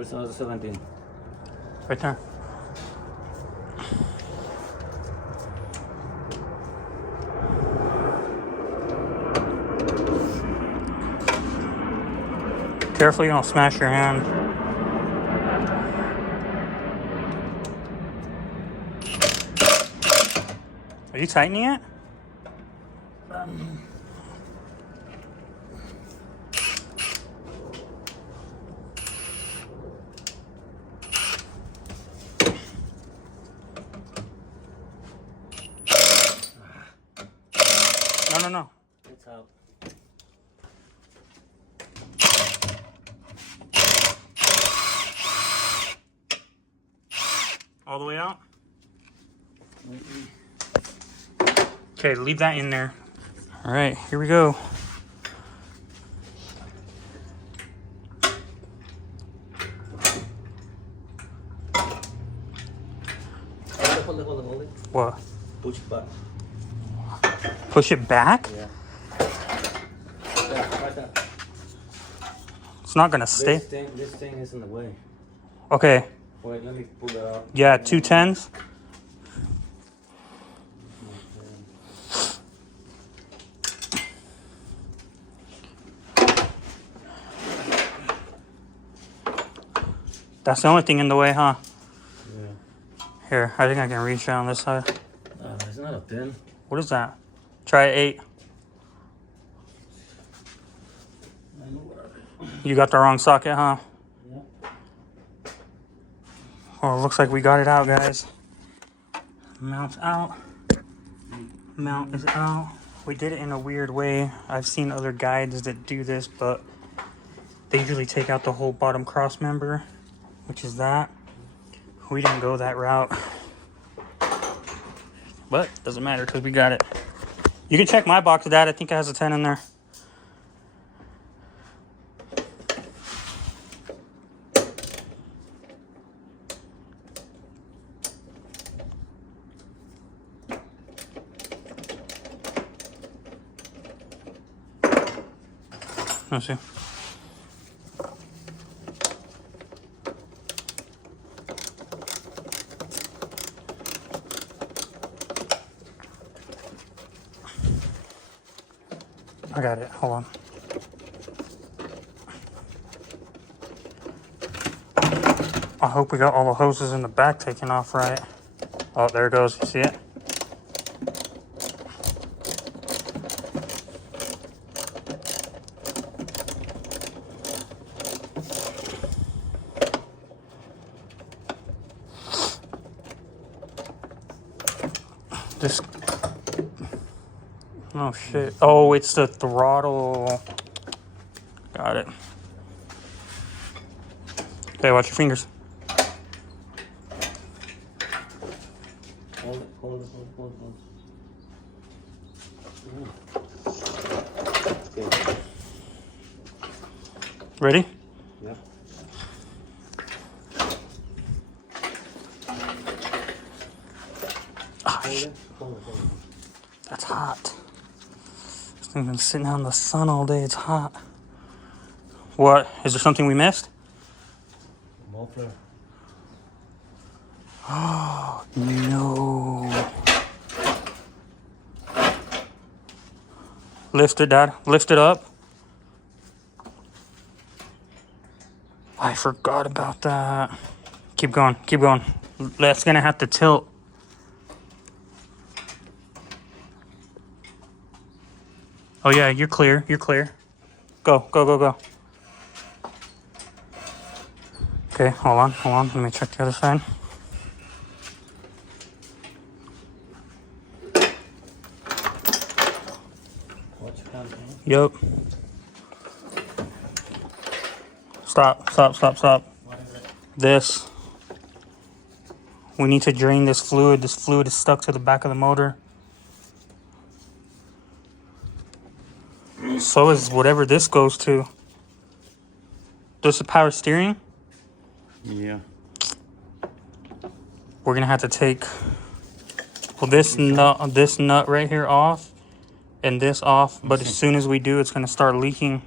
Where's the 17? Right there. Careful you don't smash your hand. Are you tightening it? No. It's out. All the way out? Okay, leave that in there. All right, here we go. Hold it. What? Push it back. Push it back? Yeah. Right there. It's not gonna stay. This thing is in the way. Okay. Wait, let me pull it out. Yeah, 210s. That's the only thing in the way, huh? Yeah. Here, I think I can reach down this side. It's not a 10. What is that? Try 8. I know where. You got the wrong socket, huh? Yeah. Oh, it looks like we got it out, guys. Mount's out. Mount is out. We did it in a weird way. I've seen other guides that do this, but they usually take out the whole bottom cross member, which is that. We didn't go that route. But doesn't matter because we got it. You can check my box, Dad. I think it has a 10 in there. Let's see. I got it. Hold on. I hope we got all the hoses in the back taken off right. Oh, there it goes. You see it? This. Oh shit. Oh, it's the throttle. Got it. Okay, watch your fingers. Hold it. Okay. Ready? Yeah. Oh, shit. That's hot. This thing's been sitting out in the sun all day. It's hot. What? Is there something we missed? Muffler. Oh, no. Lift it, Dad. Lift it up. I forgot about that. Keep going. Keep going. That's going to have to tilt. Oh, yeah. You're clear. You're clear. Go. Go, go, go. Okay. Hold on. Hold on. Let me check the other side. Yep. Stop, stop, stop, stop. This. We need to drain this fluid. This fluid is stuck to the back of the motor. So is whatever this goes to. Does the power steering? Yeah. We're gonna have to take this nut right here off and this off, but as soon as we do, it's gonna start leaking.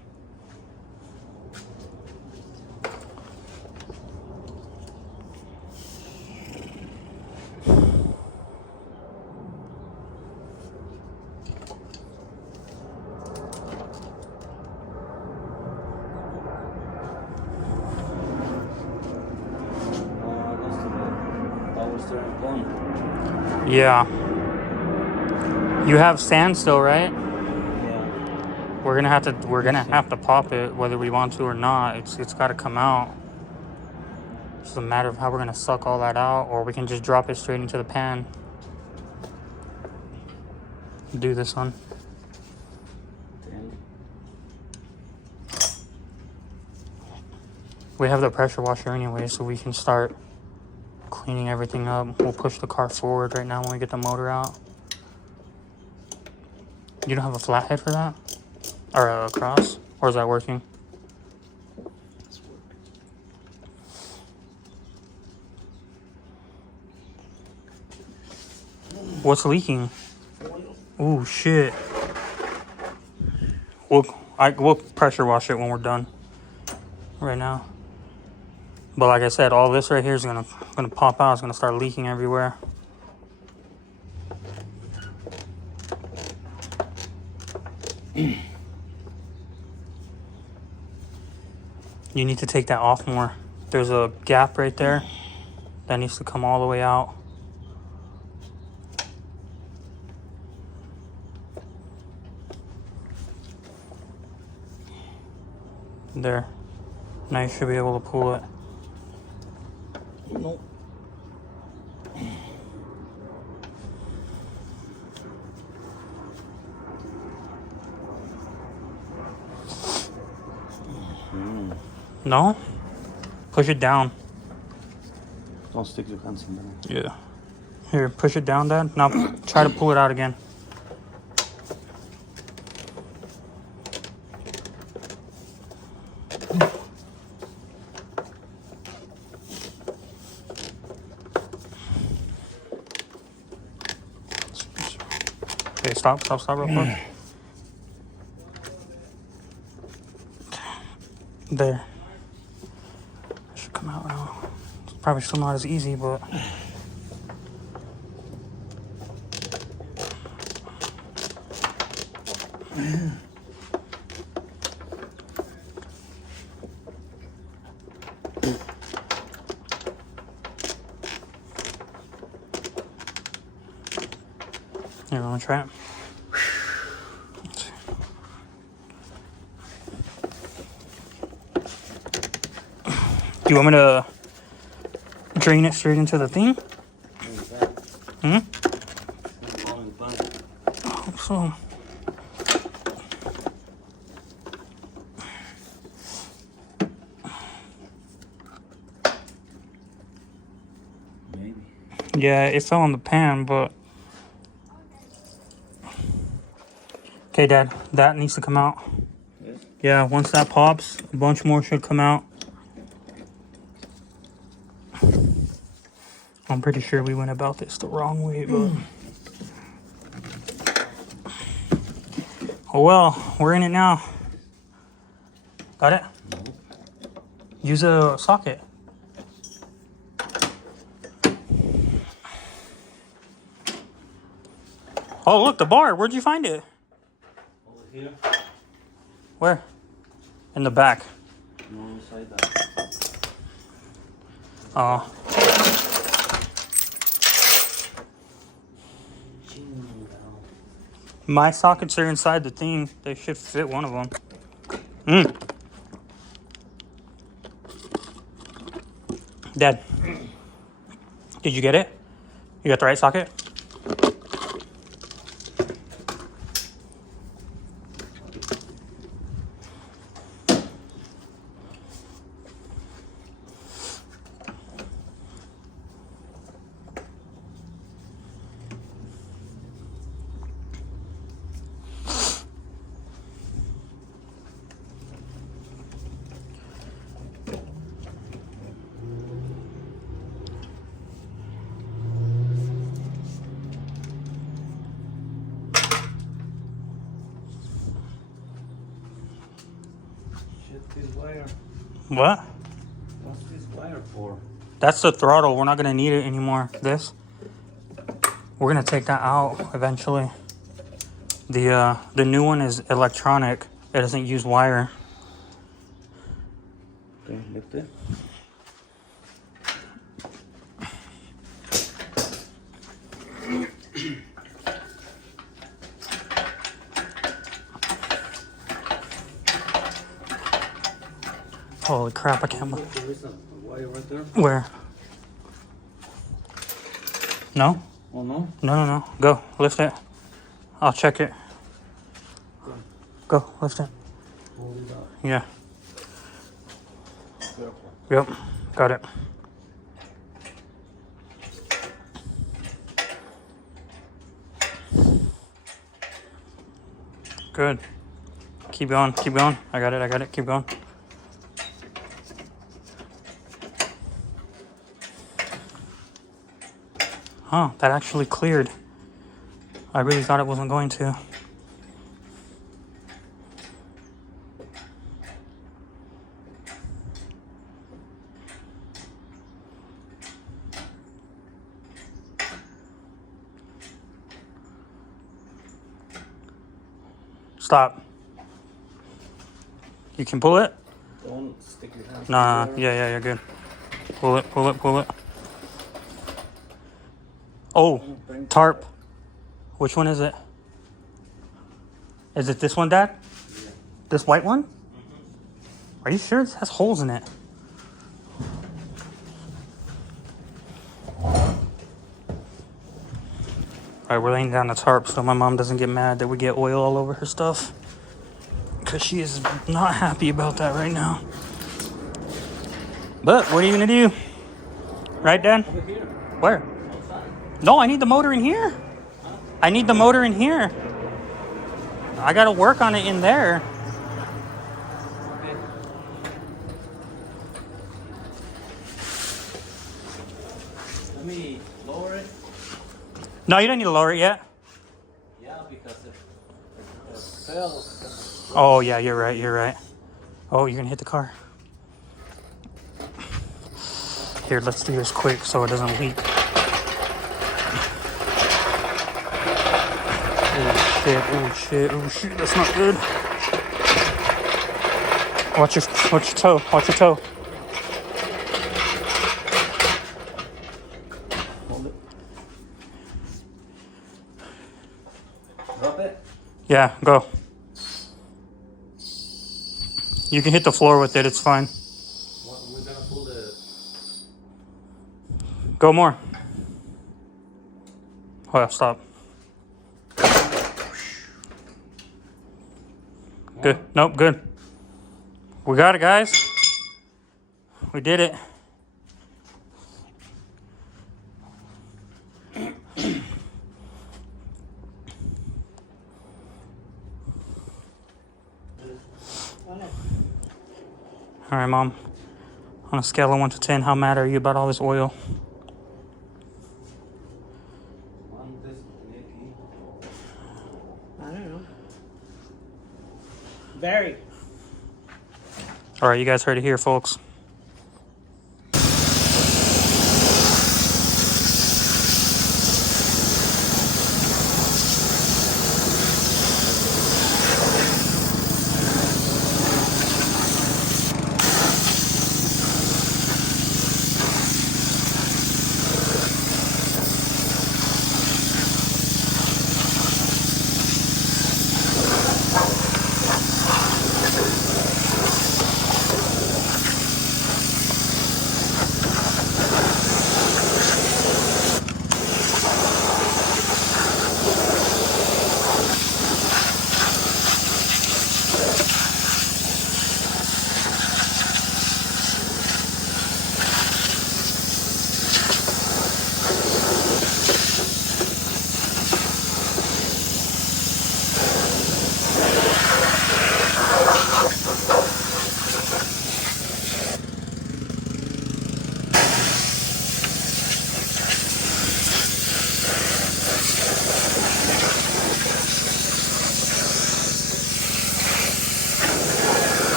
Yeah. You have sand still, right? Yeah. We're gonna have to pop it whether we want to or not. It's got to come out. It's just a matter of how we're gonna suck all that out, or we can just drop it straight into the pan. Do this one. Then We have the pressure washer anyway, so we can start cleaning everything up. We'll push the car forward right now when we get the motor out. You don't have a flathead for that? Or a cross? Or is that working? it's working. What's leaking? Oil. Ooh, shit. We'll pressure wash it when we're done. Right now. But like I said, all this right here is gonna pop out. It's gonna start leaking everywhere. You need to take that off more. There's a gap right there that needs to come all the way out. There. Now you should be able to pull it. No. No? Push it down. Don't stick your hands in there. Yeah. Here, push it down, Dad. Now try to pull it out again. Okay, stop real quick. There. It should come out now. It's probably still not as easy, but... Here, wanna try it? Do you want me to drain it straight into the thing? Hmm? I hope so. Maybe. Yeah, it fell on the pan, but... Okay, Dad, that needs to come out. Yes. Yeah, once that pops, a bunch more should come out. I'm pretty sure we went about this the wrong way, but... Oh well, we're in it now. Got it? No. Use a socket. Oh, look, the bar. Where'd you find it? Over here. Where? In the back. No, inside that. Oh. My sockets are inside the thing. They should fit one of them. Dad, did you get it? You got the right socket? This wire. What? What's this wire for? That's the throttle. We're not going to need it anymore. This. We're going to take that out eventually. The new one is electronic. It doesn't use wire. Okay, lift it. Holy crap, I can't. There is a wire right there. Where? No? Oh no? No. Go, lift it. I'll check it. Go, lift it. Hold it up. Yeah. Careful. Yep, got it. Good. Keep going, keep going. I got it, keep going. Huh, that actually cleared. I really thought it wasn't going to. Stop. You can pull it? Don't stick your hand. Nah, yeah, you're good. Pull it. Oh, tarp. Which one is it? Is it this one, Dad? Yeah. This white one? Are you sure it has holes in it? Alright, we're laying down the tarp so my mom doesn't get mad that we get oil all over her stuff. Because she is not happy about that right now. But what are you gonna do? Right, Dad? Over here. Where? Outside. No, I need the motor in here. I need the motor in here. I gotta work on it in there. Okay. Let me lower it. No, you don't need to lower it yet. Yeah, because it fell. Oh, yeah, you're right. Oh, you're gonna hit the car. Here, let's do this quick so it doesn't leak. Oh shit, that's not good. Watch your toe. Hold it. Drop it. Yeah, go. You can hit the floor with it, it's fine. We're gonna pull the. Go more. Oh, yeah, stop. Good. Nope, good. We got it, guys. We did it. All right, Mom. On a scale of 1 to 10, how mad are you about all this oil? I don't know. Very. All right, you guys heard it here, folks.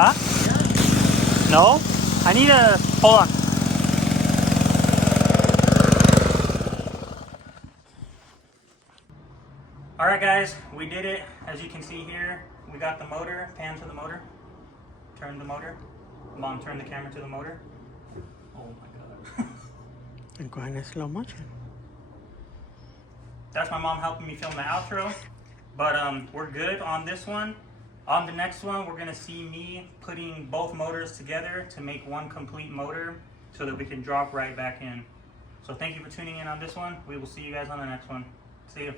Huh? No? I need a... Hold on. Alright guys, we did it. As you can see here, we got the motor. Pan to the motor. Turn the motor. Mom, turn the camera to the motor. Oh my god. I'm going in slow motion. That's my mom helping me film the outro. But we're good on this one. On the next one, we're gonna see me putting both motors together to make one complete motor so that we can drop right back in. So thank you for tuning in on this one. We will see you guys on the next one. See you.